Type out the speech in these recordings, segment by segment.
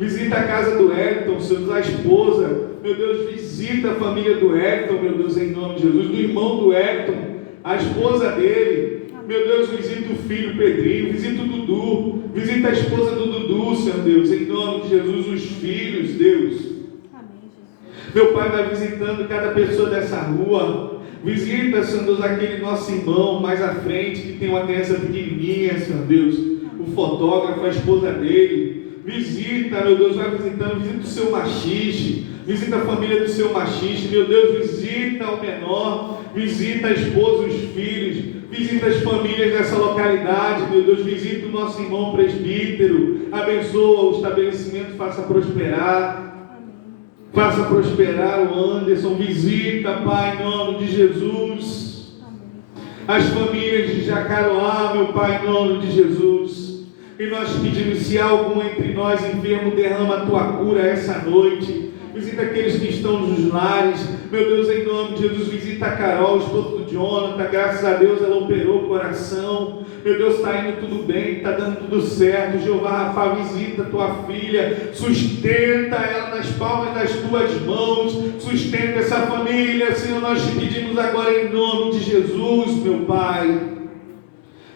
Visita a casa do Elton, Senhor, a esposa. Meu Deus, visita a família do Elton, meu Deus, em nome de Jesus. Do irmão do Elton, a esposa dele. Meu Deus, visita o filho Pedrinho, visita o Dudu. Visita a esposa do Dudu, Senhor Deus, em nome de Jesus, os filhos, Deus. Meu Pai, vai visitando cada pessoa dessa rua. Visita, Senhor Deus, aquele nosso irmão mais à frente, que tem uma criança pequenininha, Senhor Deus. O fotógrafo, a esposa dele. Visita, meu Deus, vai visitando. Visita o seu machiste. Visita a família do seu machiste. Meu Deus, visita o menor. Visita a esposa, os filhos. Visita as famílias dessa localidade. Meu Deus, visita o nosso irmão presbítero. Abençoa o estabelecimento, faça prosperar. Faça prosperar o Anderson. Visita, Pai, em nome de Jesus. As famílias de Jacaroá, meu Pai, em nome de Jesus. E nós pedimos, se há algum entre nós enfermo, derrama a tua cura essa noite. Visita aqueles que estão nos lares. Meu Deus, em nome de Jesus, visita a Carol, esposa do Jonathan. Graças a Deus ela operou o coração. Meu Deus, está indo tudo bem, está dando tudo certo. Jeová Rafa, visita a tua filha. Sustenta ela nas palmas das tuas mãos. Sustenta essa família, Senhor. Nós te pedimos agora em nome de Jesus, meu Pai.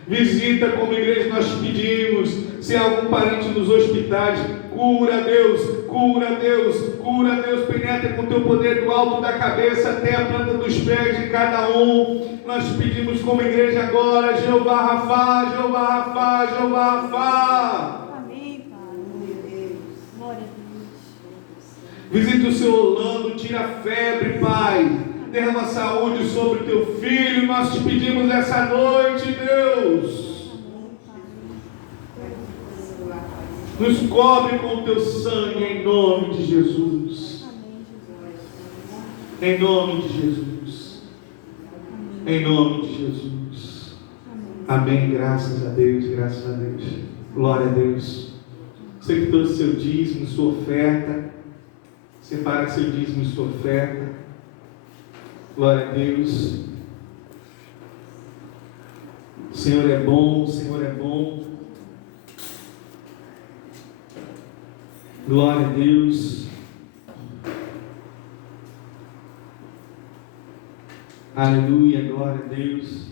Visita como igreja, nós te pedimos. Se há algum parente nos hospitais, cura, Deus, cura, Deus, cura, Deus. Penetra com o teu poder do alto da cabeça até a planta dos pés de cada um. Nós te pedimos como igreja agora, Jeová Rafa, Jeová Rafa, Jeová Rafa. Amém, Pai. Glória a Deus. Visita o seu Orlando, tira a febre, Pai. Derrama saúde sobre o teu filho. Nós te pedimos essa noite, Deus. Nos cobre com o teu sangue em nome de Jesus. Em nome de Jesus. Em nome de Jesus. Amém. Graças a Deus, graças a Deus. Glória a Deus. Você que trouxe seu dízimo, sua oferta. Separa seu dízimo e sua oferta. Glória a Deus. O Senhor é bom, o Senhor é bom. Glória a Deus. Aleluia, glória a Deus.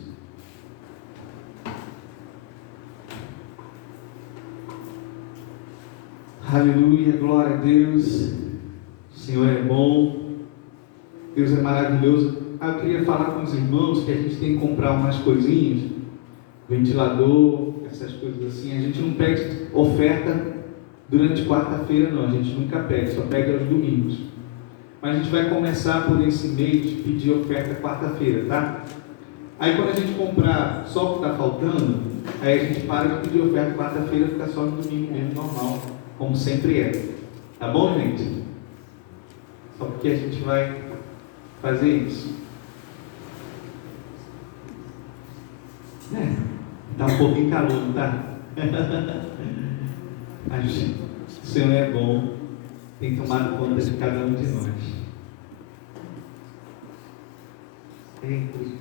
Aleluia, glória a Deus. O Senhor é bom. Deus é maravilhoso. Eu queria falar com os irmãos que a gente tem que comprar umas coisinhas, ventilador, essas coisas assim. A gente não pede oferta durante quarta-feira, não. A gente nunca pede, só pede aos domingos. Mas a gente vai começar por esse mês de pedir oferta quarta-feira, tá? Aí quando a gente comprar só o que está faltando, aí a gente para de pedir oferta quarta-feira, fica só no domingo mesmo, normal, como sempre é. Tá bom, gente? Só porque a gente vai fazer isso. Tá um pouquinho calor, não tá? Mas o Senhor é bom, tem tomado conta de cada um de nós. Sempre.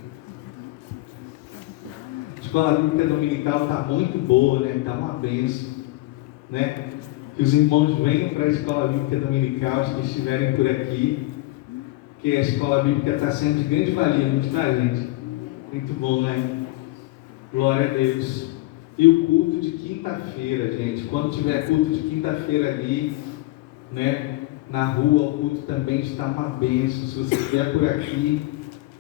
A escola bíblica dominical está muito boa, né? Está uma bênção, né? Que os irmãos venham para a escola bíblica dominical, os que estiverem por aqui, que a escola bíblica está sendo de grande valia, não está, gente? Muito bom, né? Glória a Deus. E o culto de quinta-feira, gente, quando tiver culto de quinta-feira ali, né, na rua, o culto também está uma bênção. Se você estiver por aqui,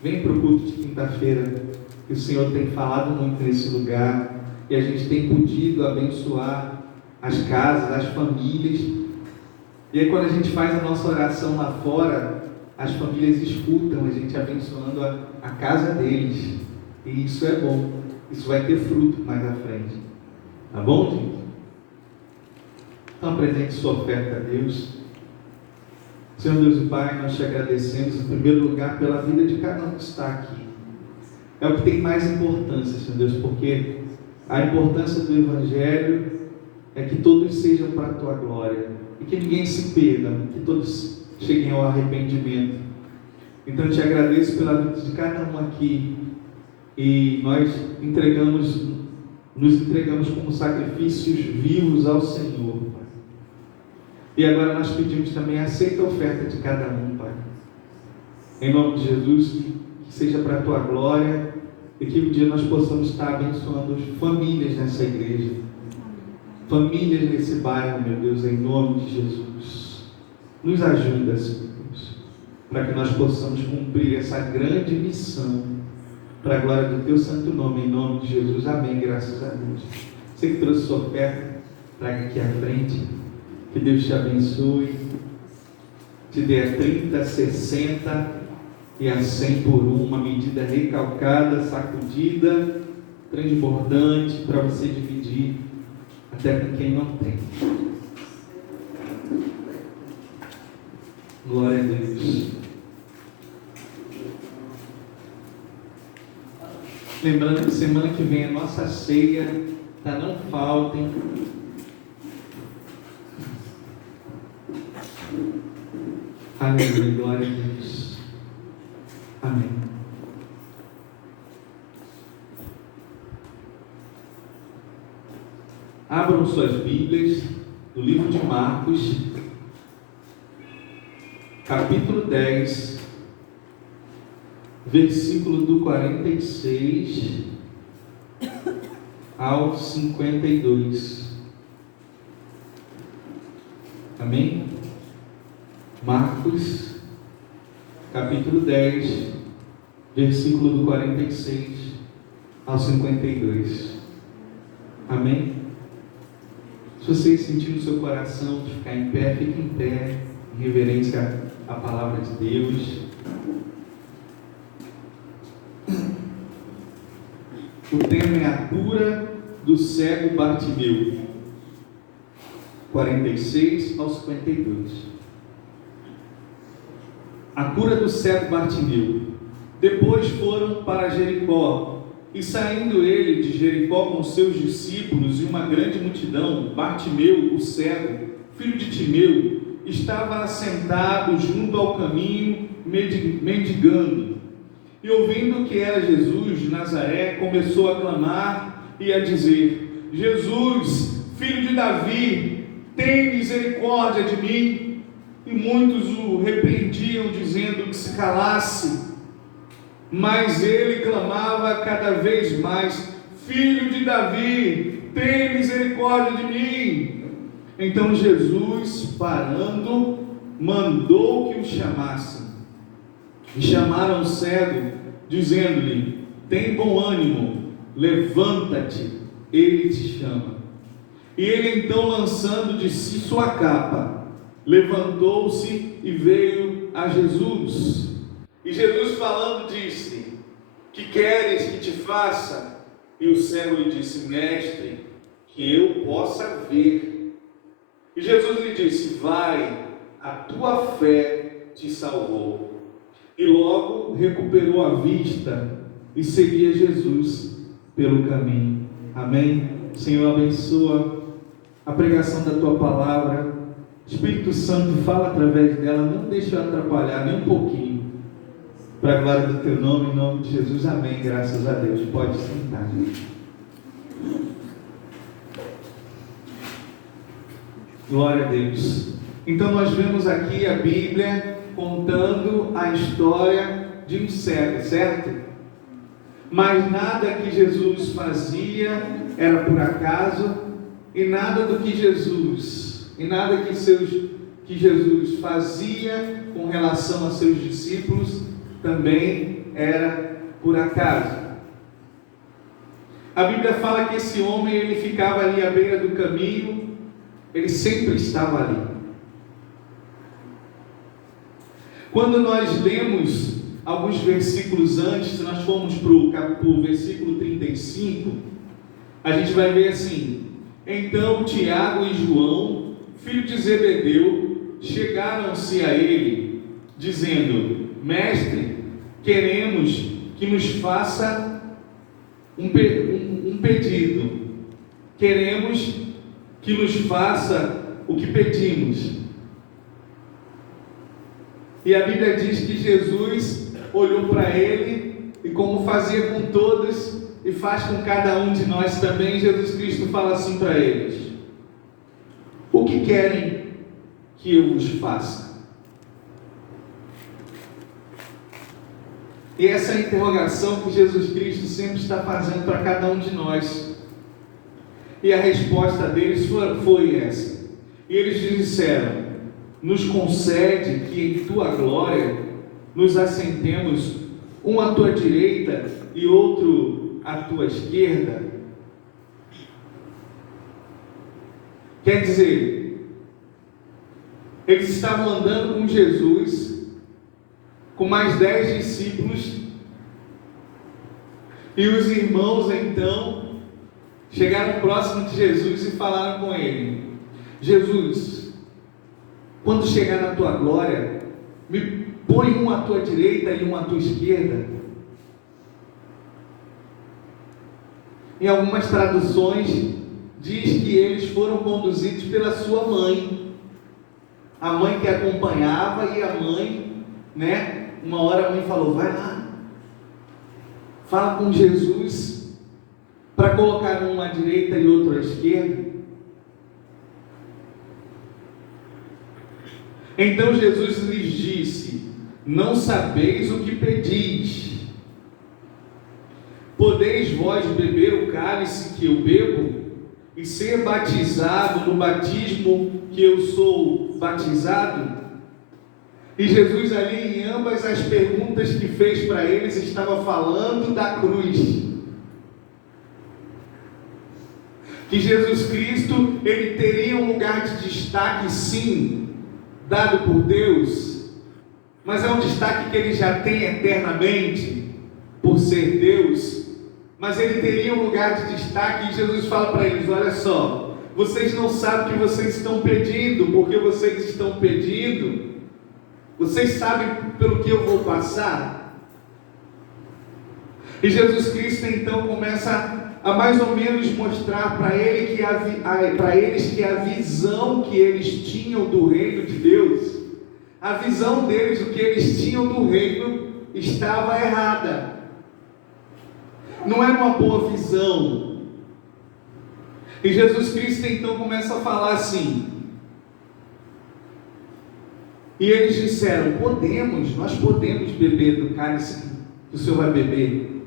vem para o culto de quinta-feira, que o Senhor tem falado muito nesse lugar, e a gente tem podido abençoar as casas, as famílias. E aí quando a gente faz a nossa oração lá fora, as famílias escutam a gente abençoando a casa deles, e isso é bom. Isso vai ter fruto mais à frente. Tá bom, gente? Então apresente sua oferta a Deus. Senhor Deus e Pai, nós te agradecemos em primeiro lugar pela vida de cada um que está aqui. É o que tem mais importância, Senhor Deus, porque a importância do Evangelho é que todos sejam para a Tua glória e que ninguém se perda, que todos cheguem ao arrependimento. Então eu te agradeço pela vida de cada um aqui. E nós nos entregamos como sacrifícios vivos ao Senhor. E agora nós pedimos também, aceita a oferta de cada um, Pai. Em nome de Jesus, que seja para a Tua glória e que um dia nós possamos estar abençoando famílias nessa igreja, famílias nesse bairro, meu Deus, em nome de Jesus. Nos ajuda, Senhor Deus, para que nós possamos cumprir essa grande missão, para a glória do Teu santo nome, em nome de Jesus. Amém, graças a Deus. Você que trouxe sua oferta, traga aqui à frente. Que Deus te abençoe, te dê a 30, 60 e a 100 por uma medida recalcada, sacudida, transbordante, para você dividir até com quem não tem. Glória a Deus. Lembrando que semana que vem a nossa ceia, tá? Não faltem. Aleluia, glória a Deus. Amém. Abram suas Bíblias no livro de Marcos, capítulo 10, versículo do 46 ao 52. Amém? Marcos, capítulo 10, versículo do 46 ao 52. Amém? Se você sentir no seu coração de ficar em pé, fique em pé, em reverência à palavra de Deus. O tema é a cura do cego Bartimeu, 46 ao 52. A cura do cego Bartimeu. Depois foram para Jericó, e saindo ele de Jericó com seus discípulos e uma grande multidão, Bartimeu, o cego, filho de Timeu, estava assentado junto ao caminho, mendigando. E ouvindo que era Jesus de Nazaré, começou a clamar e a dizer: Jesus, filho de Davi, tem misericórdia de mim. E muitos o repreendiam, dizendo que se calasse. Mas ele clamava cada vez mais: Filho de Davi, tem misericórdia de mim. Então Jesus, parando, mandou que o chamassem. E chamaram o cego, dizendo-lhe: tem bom ânimo, levanta-te, ele te chama. E ele então, lançando de si sua capa, levantou-se e veio a Jesus. E Jesus falando disse: que queres que te faça? E o cego lhe disse: mestre, que eu possa ver. E Jesus lhe disse: vai, a tua fé te salvou. E logo recuperou a vista e seguia Jesus pelo caminho. Amém? Senhor, abençoa a pregação da tua palavra. Espírito Santo, fala através dela, não deixa eu atrapalhar nem um pouquinho, para a glória do teu nome, em nome de Jesus. Amém, graças a Deus. Pode sentar, gente. Glória a Deus. Então nós vemos aqui a Bíblia contando a história de um cego, certo? Mas nada que Jesus fazia era por acaso, e nada do que Jesus fazia com relação a seus discípulos também era por acaso. A Bíblia fala que esse homem, ele ficava ali à beira do caminho, ele sempre estava ali. Quando nós lemos alguns versículos antes, se nós formos para o versículo 35, a gente vai ver assim: então Tiago e João, filho de Zebedeu, chegaram-se a ele, dizendo: mestre, queremos que nos faça um pedido. Queremos que nos faça o que pedimos. E a Bíblia diz que Jesus olhou para ele, e como fazia com todos e faz com cada um de nós também, Jesus Cristo fala assim para eles: o que querem que eu vos faça? E essa é a interrogação que Jesus Cristo sempre está fazendo para cada um de nós. E a resposta deles foi essa. E eles disseram: nos concede que em tua glória nos assentemos, um à tua direita e outro à tua esquerda. Quer dizer, eles estavam andando com Jesus, com mais 10 discípulos, e os irmãos então chegaram próximo de Jesus e falaram com ele: Jesus, quando chegar na tua glória, me põe um à tua direita e um à tua esquerda. Em algumas traduções diz que eles foram conduzidos pela sua mãe, a mãe que acompanhava, e a mãe, uma hora a mãe falou: vai lá, fala com Jesus para colocar um à direita e outro à esquerda. Então Jesus lhes disse: não sabeis o que pedis. Podeis vós beber o cálice que eu bebo e ser batizado no batismo que eu sou batizado? E Jesus ali, em ambas as perguntas que fez para eles, estava falando da cruz. Que Jesus Cristo, ele teria um lugar de destaque, sim, dado por Deus, mas é um destaque que ele já tem eternamente, por ser Deus. Mas ele teria um lugar de destaque, e Jesus fala para eles: olha só, vocês não sabem o que vocês estão pedindo, porque vocês estão pedindo. Vocês sabem pelo que eu vou passar? E Jesus Cristo então começa a mais ou menos mostrar para eles que a visão que eles tinham do reino de Deus, a visão deles, o que eles tinham do reino, estava errada. Não era uma boa visão. E Jesus Cristo então começa a falar assim. E eles disseram: nós podemos beber do cálice que o Senhor vai beber.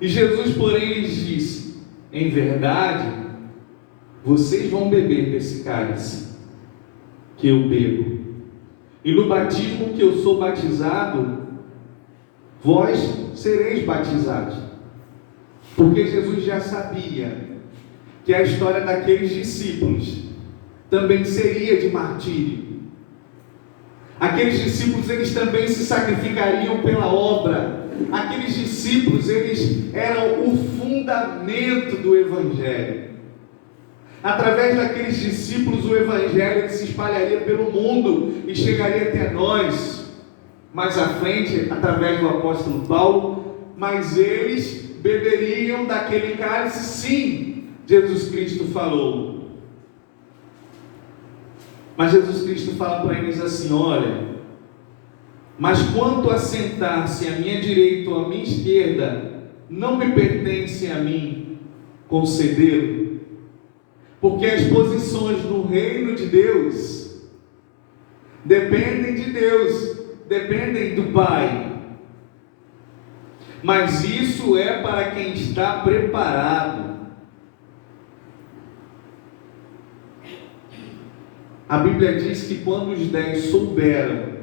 E Jesus, porém, lhes disse: em verdade, vocês vão beber desse cálice que eu bebo, e no batismo que eu sou batizado, vós sereis batizados. Porque Jesus já sabia que a história daqueles discípulos também seria de martírio. Aqueles discípulos, eles também se sacrificariam pela obra. Aqueles discípulos, eles eram o fundamento do Evangelho. Através daqueles discípulos, o Evangelho se espalharia pelo mundo e chegaria até nós. Mais à frente, através do apóstolo Paulo, mas eles beberiam daquele cálice, sim, Jesus Cristo falou. Mas Jesus Cristo fala para eles assim: olha, mas quanto a sentar-se à minha direita ou à minha esquerda, não me pertence a mim concedê-lo, porque as posições no reino de Deus dependem de Deus, dependem do Pai, mas isso é para quem está preparado. A Bíblia diz que quando os 10 souberam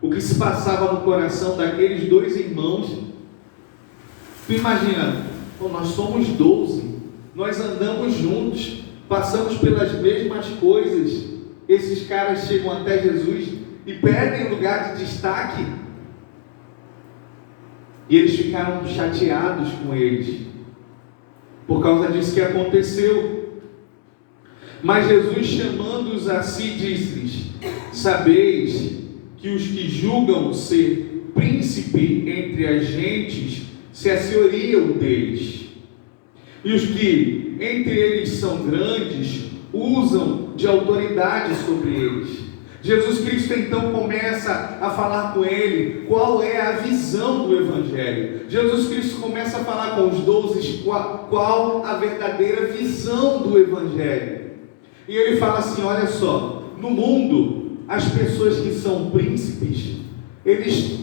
o que se passava no coração daqueles dois irmãos, tu imagina, nós somos 12, nós andamos juntos, passamos pelas mesmas coisas, esses caras chegam até Jesus e pedem lugar de destaque, e eles ficaram chateados com eles, por causa disso que aconteceu. Mas Jesus, chamando-os a si, disse-lhes: sabeis que os que julgam ser príncipe entre as gentes se assoriam deles, e os que entre eles são grandes usam de autoridade sobre eles. Jesus Cristo então começa a falar com ele qual é a visão do Evangelho. Jesus Cristo começa a falar com os 12 qual a verdadeira visão do Evangelho. E ele fala assim: olha só, no mundo, as pessoas que são príncipes, eles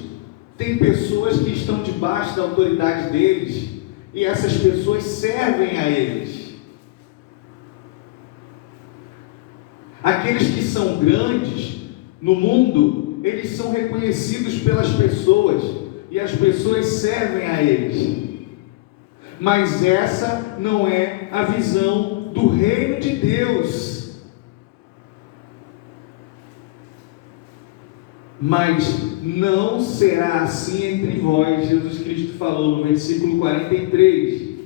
têm pessoas que estão debaixo da autoridade deles, e essas pessoas servem a eles. Aqueles que são grandes no mundo, eles são reconhecidos pelas pessoas, e as pessoas servem a eles. Mas essa não é a visão do reino de Deus. Mas não será assim entre vós, Jesus Cristo falou no versículo 43.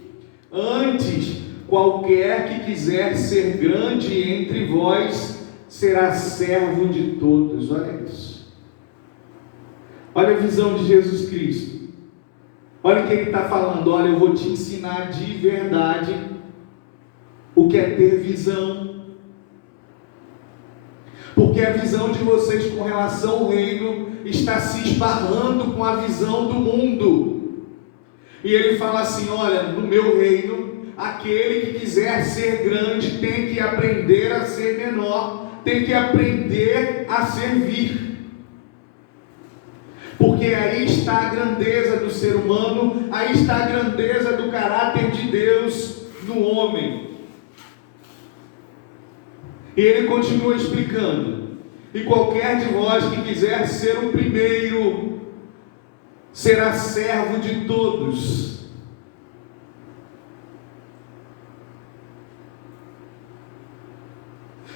Antes, qualquer que quiser ser grande entre vós, será servo de todos. Olha isso. Olha a visão de Jesus Cristo. Olha o que ele está falando. Olha, eu vou te ensinar de verdade o que é ter visão. Porque a visão de vocês com relação ao reino está se esbarrando com a visão do mundo. E ele fala assim: olha, no meu reino, aquele que quiser ser grande tem que aprender a ser menor, tem que aprender a servir. Porque aí está a grandeza do ser humano, aí está a grandeza do caráter de Deus no homem. E ele continua explicando: e qualquer de vós que quiser ser o primeiro, será servo de todos.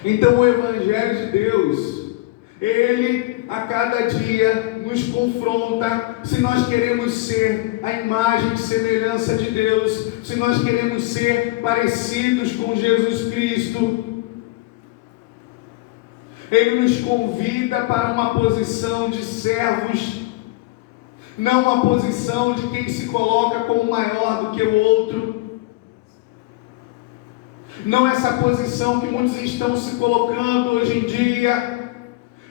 Então o Evangelho de Deus, ele a cada dia nos confronta se nós queremos ser a imagem e semelhança de Deus, se nós queremos ser parecidos com Jesus Cristo. Ele nos convida para uma posição de servos, não uma posição de quem se coloca como maior do que o outro. Não essa posição que muitos estão se colocando hoje em dia.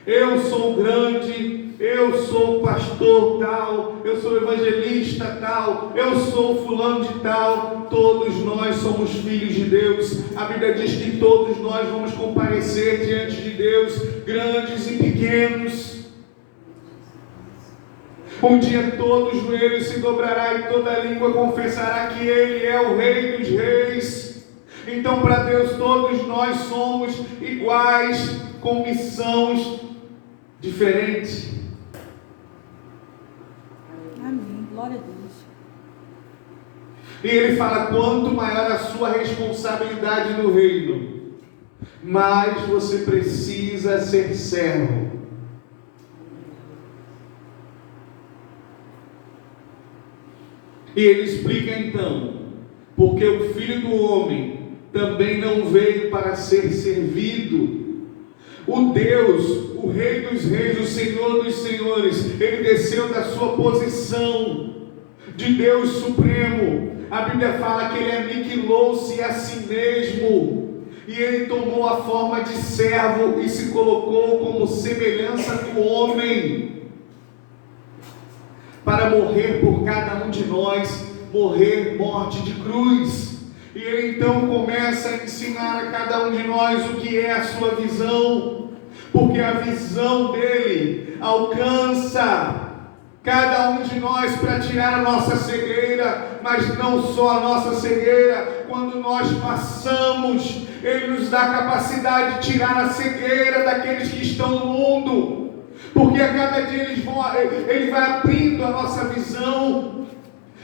Eu sou grande, eu sou pastor tal, eu sou evangelista tal, eu sou fulano de tal. Todos nós somos filhos de Deus. A Bíblia diz que todos nós vamos comparecer diante de Deus, grandes e pequenos. Um dia todo joelho se dobrará e toda língua confessará que Ele é o Rei dos Reis. Então, para Deus, todos nós somos iguais, com missões diferentes. Amém. Glória a Deus. E ele fala: quanto maior a sua responsabilidade no reino, mais você precisa ser servo. E ele explica então: porque o Filho do Homem também não veio para ser servido. O Deus, o Rei dos Reis, o Senhor dos Senhores, Ele desceu da sua posição de Deus Supremo. A Bíblia fala que Ele aniquilou-se a si mesmo, e Ele tomou a forma de servo e se colocou como semelhança do homem, para morrer por cada um de nós, morrer morte de cruz. E ele então começa a ensinar a cada um de nós o que é a sua visão, porque a visão dele alcança cada um de nós para tirar a nossa cegueira, mas não só a nossa cegueira. Quando nós passamos, ele nos dá a capacidade de tirar a cegueira daqueles que estão no mundo, porque a cada dia ele vai abrindo a nossa visão.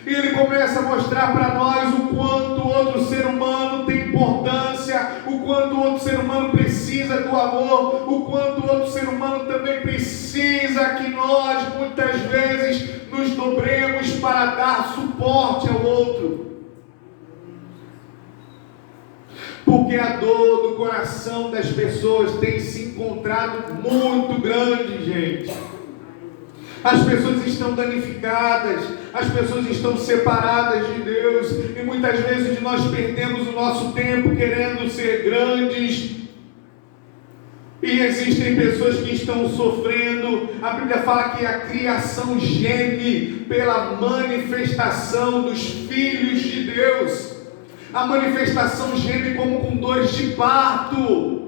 E ele começa a mostrar para nós o quanto o outro ser humano tem importância, o quanto o outro ser humano precisa do amor, o quanto o outro ser humano também precisa que nós, muitas vezes, nos dobremos para dar suporte ao outro. Porque a dor do coração das pessoas tem se encontrado muito grande, gente. As pessoas estão danificadas, as pessoas estão separadas de Deus, e muitas vezes nós perdemos o nosso tempo querendo ser grandes. E existem pessoas que estão sofrendo. A Bíblia fala que a criação geme pela manifestação dos filhos de Deus. A manifestação geme como com dores de parto.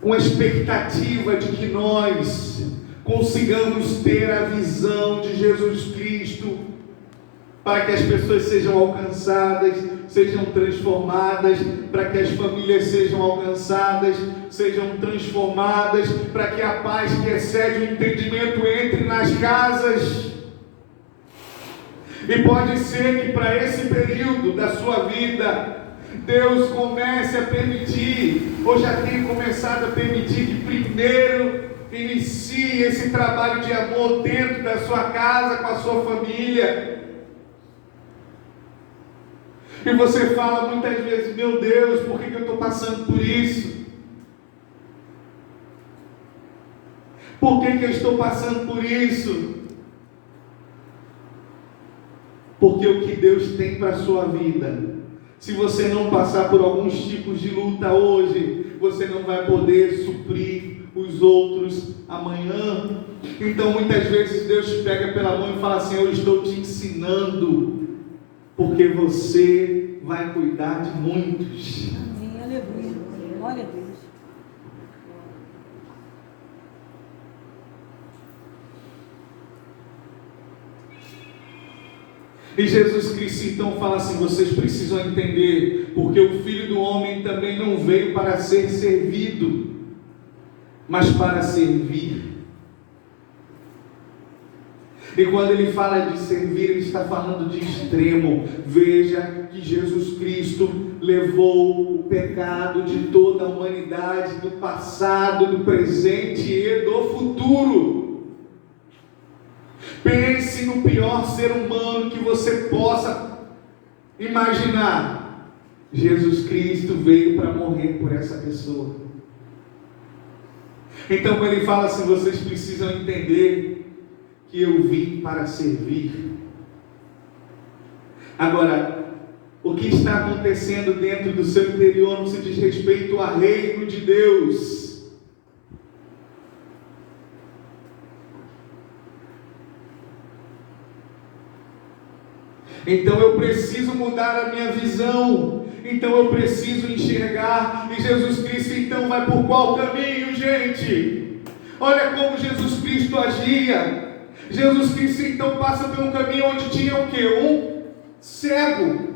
Com a expectativa de que nós consigamos ter a visão de Jesus Cristo, para que as pessoas sejam alcançadas, sejam transformadas, para que as famílias sejam alcançadas, sejam transformadas, para que a paz que excede o entendimento entre nas casas. E pode ser que para esse período da sua vida, Deus comece a permitir, ou já tenha começado a permitir, que primeiro inicie esse trabalho de amor dentro da sua casa, com a sua família. E você fala muitas vezes: meu Deus, por que eu estou passando por isso? Por que eu estou passando por isso? Porque o que Deus tem para a sua vida, se você não passar por alguns tipos de luta hoje, você não vai poder suprir os outros amanhã. Então muitas vezes Deus te pega pela mão e fala assim: eu estou te ensinando, porque você vai cuidar de muitos. Amém, aleluia. Glória a Deus. E Jesus Cristo então fala assim: vocês precisam entender, porque o Filho do Homem também não veio para ser servido, mas para servir. E quando ele fala de servir, ele está falando de extremo. Veja que Jesus Cristo levou o pecado de toda a humanidade, do passado, do presente e do futuro. Pense no pior ser humano que você possa imaginar. Jesus Cristo veio para morrer por essa pessoa. Então quando ele fala assim: vocês precisam entender que eu vim para servir. Agora, o que está acontecendo dentro do seu interior no que diz respeito ao reino de Deus? Então eu preciso mudar a minha visão. Então eu preciso enxergar. E Jesus Cristo então vai por qual caminho, gente? Olha como Jesus Cristo agia. Jesus Cristo então passa por um caminho onde tinha o quê? Um cego.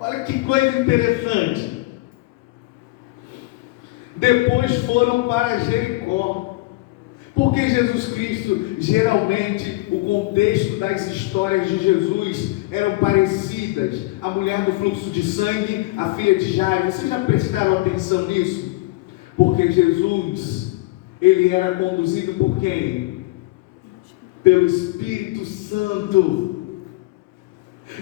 Olha que coisa interessante. Depois foram para Jericó. Porque Jesus Cristo, geralmente, o contexto das histórias de Jesus eram parecidas. A mulher do fluxo de sangue, a filha de Jairo. Vocês já prestaram atenção nisso? Porque Jesus, ele era conduzido por quem? Pelo Espírito Santo.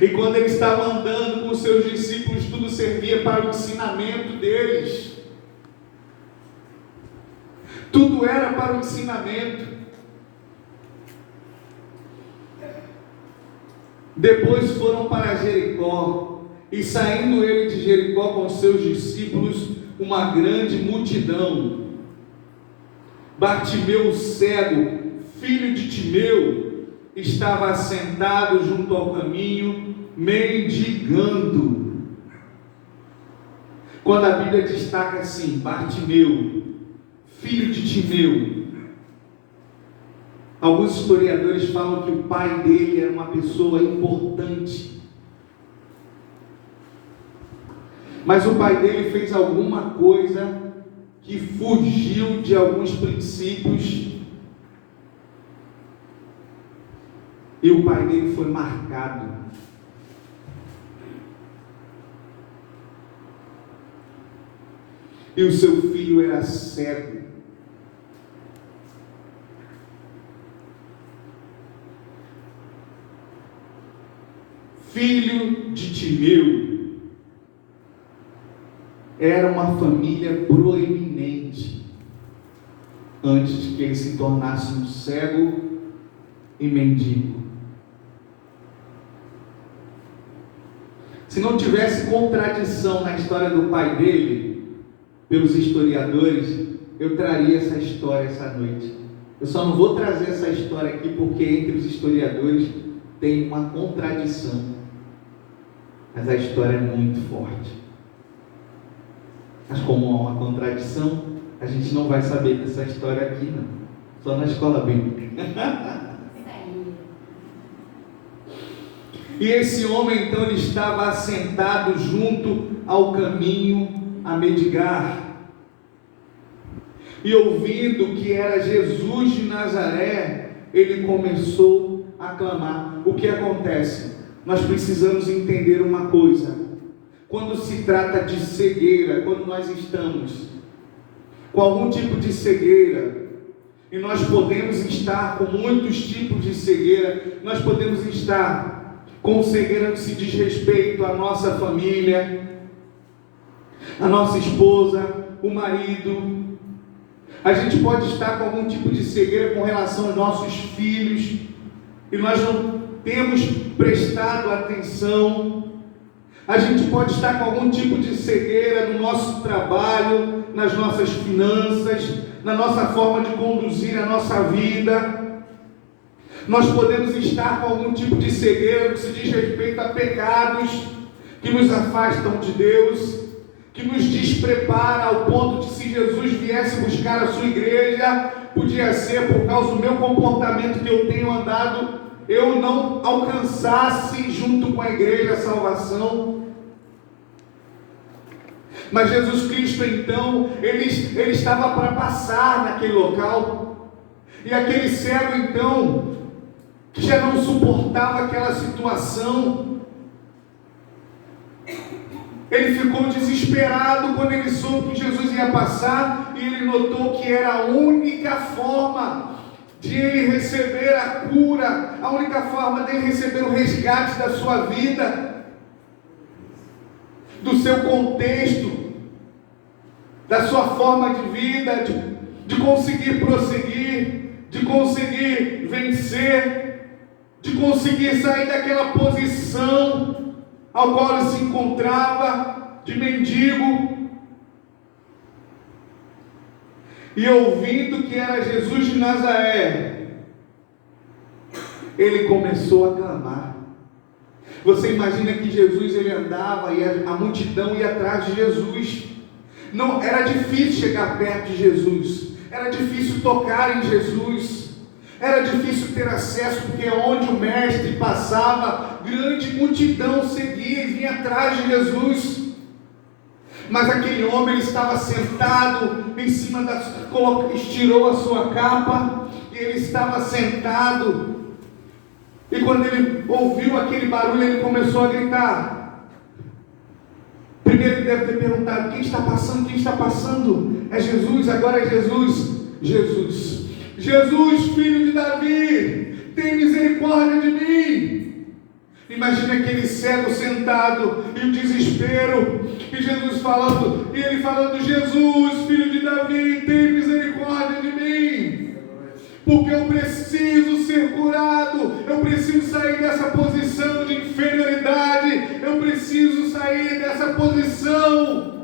E quando ele estava andando com os seus discípulos, tudo servia para o ensinamento deles. Tudo era para o ensinamento. Depois foram para Jericó. E saindo ele de Jericó com os seus discípulos, uma grande multidão. Bartimeu o cego, filho de Timeu, estava assentado junto ao caminho, mendigando. Quando a Bíblia destaca assim: Bartimeu, filho de Timeu, alguns historiadores falam que o pai dele era uma pessoa importante. Mas o pai dele fez alguma coisa que fugiu de alguns princípios. E o pai dele foi marcado. E o seu filho era cego. Filho de Timeu. Era uma família proeminente antes de que ele se tornasse um cego e mendigo. Se não tivesse contradição na história do pai dele, pelos historiadores, eu traria essa história essa noite. Eu só não vou trazer essa história aqui porque entre os historiadores tem uma contradição. Mas a história é muito forte. Mas como há uma contradição, a gente não vai saber dessa história aqui, não. Só na escola bíblica. E esse homem, então, ele estava assentado junto ao caminho a Medigar. E ouvindo que era Jesus de Nazaré, ele começou a clamar. O que acontece? Nós precisamos entender uma coisa. Quando se trata de cegueira, quando nós estamos com algum tipo de cegueira, e nós podemos estar com muitos tipos de cegueira, nós podemos estar com cegueira que se diz respeito à nossa família, à nossa esposa, o marido. A gente pode estar com algum tipo de cegueira com relação aos nossos filhos, e nós não temos prestado atenção. A gente pode estar com algum tipo de cegueira no nosso trabalho, nas nossas finanças, na nossa forma de conduzir a nossa vida. Nós podemos estar com algum tipo de cegueira que se diz respeito a pecados que nos afastam de Deus, que nos desprepara ao ponto de, se Jesus viesse buscar a sua igreja, podia ser por causa do meu comportamento que eu tenho andado, eu não alcançasse junto com a igreja a salvação. Mas Jesus Cristo, então, ele estava para passar naquele local, e aquele cego, então, que já não suportava aquela situação, ele ficou desesperado quando ele soube que Jesus ia passar, e ele notou que era a única forma de ele receber a cura, a única forma de ele receber o resgate da sua vida, do seu contexto, da sua forma de vida, de conseguir prosseguir, de conseguir vencer, de conseguir sair daquela posição ao qual ele se encontrava, de mendigo. E ouvindo que era Jesus de Nazaré, ele começou a clamar. Você imagina que Jesus, ele andava e a multidão ia atrás de Jesus. Não, era difícil chegar perto de Jesus, era difícil tocar em Jesus, era difícil ter acesso, porque onde o mestre passava, grande multidão seguia e vinha atrás de Jesus. Mas aquele homem, ele estava sentado em cima estirou a sua capa, e ele estava sentado, e quando ele ouviu aquele barulho, ele começou a gritar. Primeiro ele deve ter perguntado: quem está passando? Quem está passando? É Jesus, agora é Jesus. Jesus, Jesus, filho de Davi, tem misericórdia de mim. Imagina aquele cego sentado e o desespero, e Jesus falando, e ele falando: Jesus, filho de Davi, tem misericórdia de mim, porque eu preciso ser curado, eu preciso sair dessa posição de inferioridade, eu preciso sair dessa posição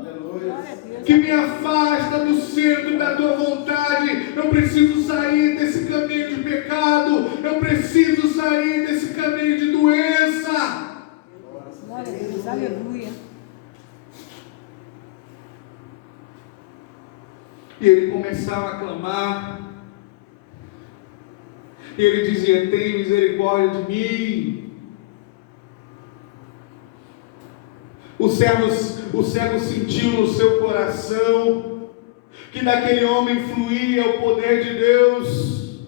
que me afasta do centro da tua vontade, eu preciso sair desse caminho de pecado, eu preciso sair desse caminho de doença. Glória a Deus, aleluia. E ele começava a clamar, e ele dizia: tem misericórdia de mim. O cego sentiu no seu coração que daquele homem fluía o poder de Deus.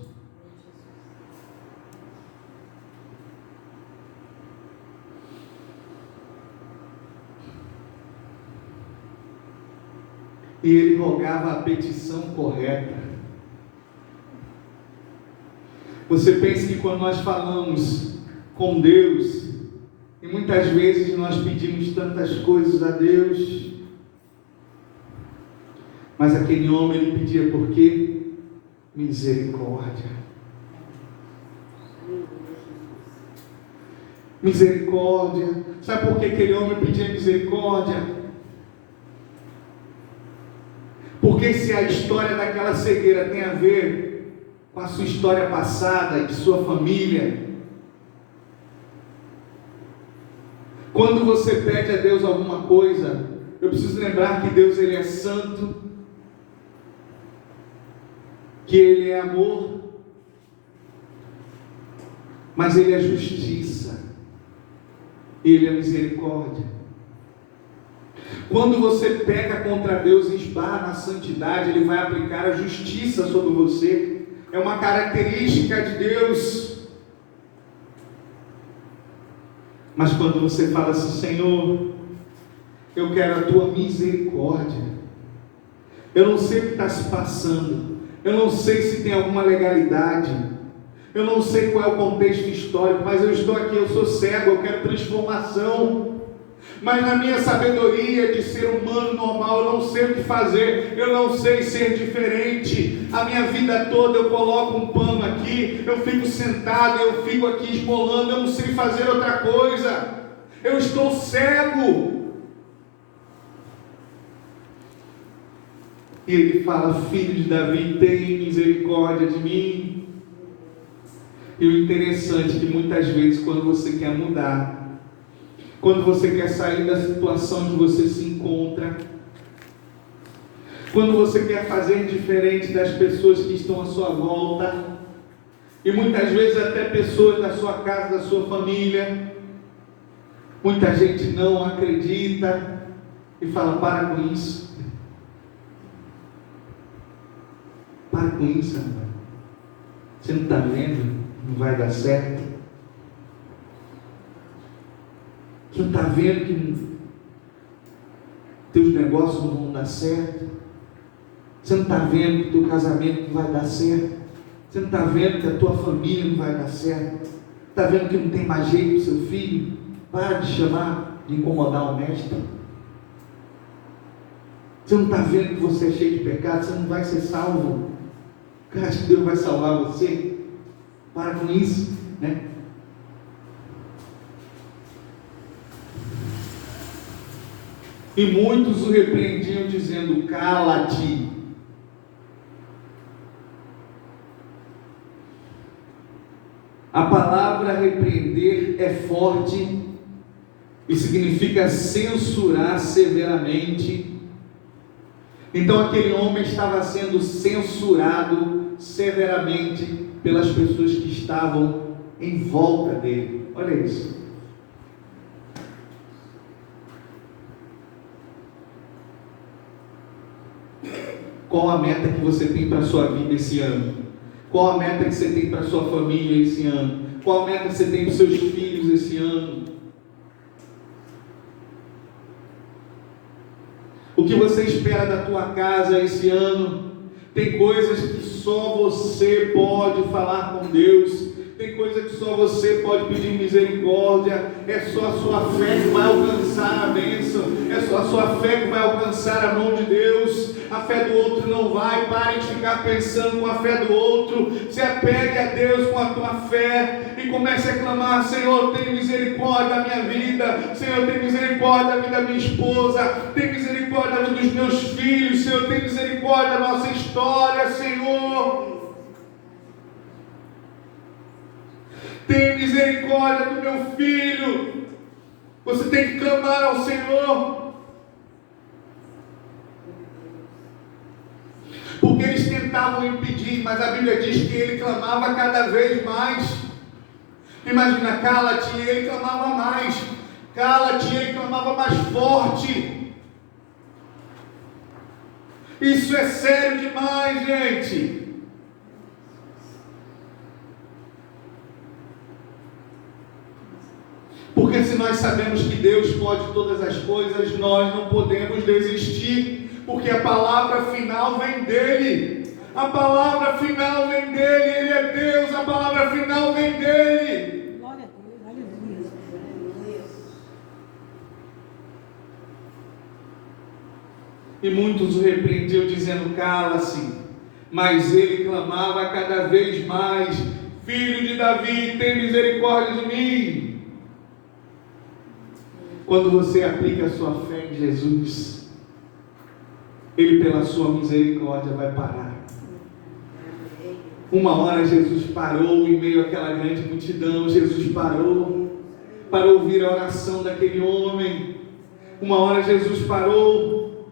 E ele rogava a petição correta. Você pensa que quando nós falamos com Deus, e muitas vezes nós pedimos tantas coisas a Deus, mas aquele homem, ele pedia por quê? Misericórdia. Misericórdia. Sabe por que aquele homem pedia misericórdia? Porque se a história daquela cegueira tem a ver com a sua história passada, de sua família, quando você pede a Deus alguma coisa, eu preciso lembrar que Deus, Ele é santo, que Ele é amor, mas Ele é justiça, e Ele é misericórdia. Quando você peca contra Deus e esbarra na santidade, Ele vai aplicar a justiça sobre você. É uma característica de Deus. Mas quando você fala assim: Senhor, eu quero a Tua misericórdia. Eu não sei o que está se passando. Eu não sei se tem alguma legalidade. Eu não sei qual é o contexto histórico, mas eu estou aqui, eu sou cego, eu quero transformação. Mas na minha sabedoria de ser humano normal, eu não sei o que fazer, eu não sei ser diferente. A minha vida toda eu coloco um pano aqui, eu fico sentado, eu fico aqui esmolando, eu não sei fazer outra coisa. Eu estou cego. E ele fala: filho de Davi, tem misericórdia de mim. E o interessante é que muitas vezes, quando você quer mudar, quando você quer sair da situação onde você se encontra, quando você quer fazer diferente das pessoas que estão à sua volta, e muitas vezes até pessoas da sua casa, da sua família, muita gente não acredita e fala: para com isso. Para com isso, rapaz. Você não está vendo? Não vai dar certo. Você não está vendo que teus negócios não vão dar certo? Você não está vendo que teu casamento não vai dar certo? Você não está vendo que a tua família não vai dar certo? Está vendo que não tem mais jeito para o seu filho? Para de chamar, de incomodar o mestre. Você não está vendo que você é cheio de pecado? Você não vai ser salvo? Você acha que Deus vai salvar você? Para com isso, né? E muitos o repreendiam dizendo: cala-te. A palavra repreender é forte e significa censurar severamente. Então aquele homem estava sendo censurado severamente pelas pessoas que estavam em volta dele. Olha isso. Qual a meta que você tem para a sua vida esse ano? Qual a meta que você tem para a sua família esse ano? Qual a meta que você tem para os seus filhos esse ano? O que você espera da tua casa esse ano? Tem coisas que só você pode falar com Deus. Tem coisa que só você pode pedir misericórdia. É só a sua fé que vai alcançar a bênção. É só a sua fé que vai alcançar a mão de Deus. A fé do outro não vai. Pare de ficar pensando com a fé do outro. Se apegue a Deus com a tua fé e comece a clamar: Senhor, tem misericórdia da minha vida. Senhor, tem misericórdia da vida da minha esposa. Tem misericórdia da vida dos meus filhos. Senhor, tem misericórdia da nossa história, Senhor. Tem misericórdia do meu filho. Você tem que clamar ao Senhor. Porque eles tentavam impedir, mas a Bíblia diz que ele clamava cada vez mais. Imagina, cala-te, e ele clamava mais. Cala-te, e ele clamava mais forte. Isso é sério demais, gente. Porque se nós sabemos que Deus pode todas as coisas, nós não podemos desistir, porque a palavra final vem dele. A palavra final vem dele, ele é Deus, a palavra final vem dele. Glória a Deus, aleluia. E muitos o repreendiam dizendo: cala-se. Mas ele clamava cada vez mais: Filho de Davi, tem misericórdia de mim. Quando você aplica a sua fé em Jesus, Ele, pela sua misericórdia, vai parar. Uma hora Jesus parou em meio àquela grande multidão. Jesus parou para ouvir a oração daquele homem. Uma hora Jesus parou.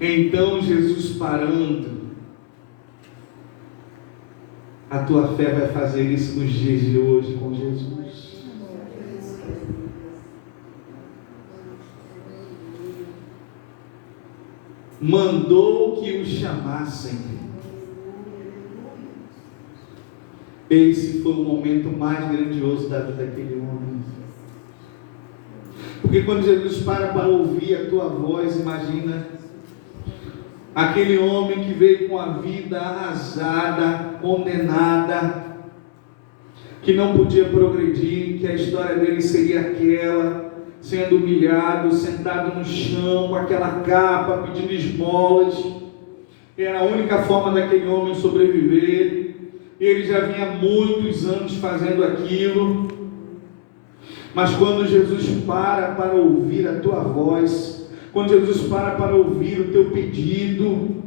Então Jesus parando, a tua fé vai fazer isso nos dias de hoje com Jesus. Mandou que o chamassem. Esse foi o momento mais grandioso da vida daquele homem. Porque quando Jesus para ouvir a tua voz, imagina aquele homem que veio com a vida arrasada, condenada, que não podia progredir, que a história dele seria aquela, sendo humilhado, sentado no chão, com aquela capa, pedindo esmolas. Era a única forma daquele homem sobreviver. Ele já vinha muitos anos fazendo aquilo. Mas quando Jesus para ouvir a tua voz, quando Jesus para ouvir o teu pedido,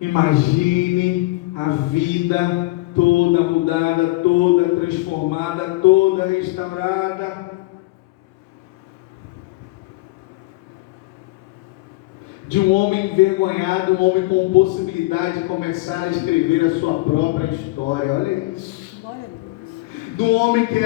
imagine a vida toda mudada, toda transformada, toda restaurada. De um homem envergonhado, um homem com possibilidade de começar a escrever a sua própria história. Olha isso. Glória a Deus. Do homem que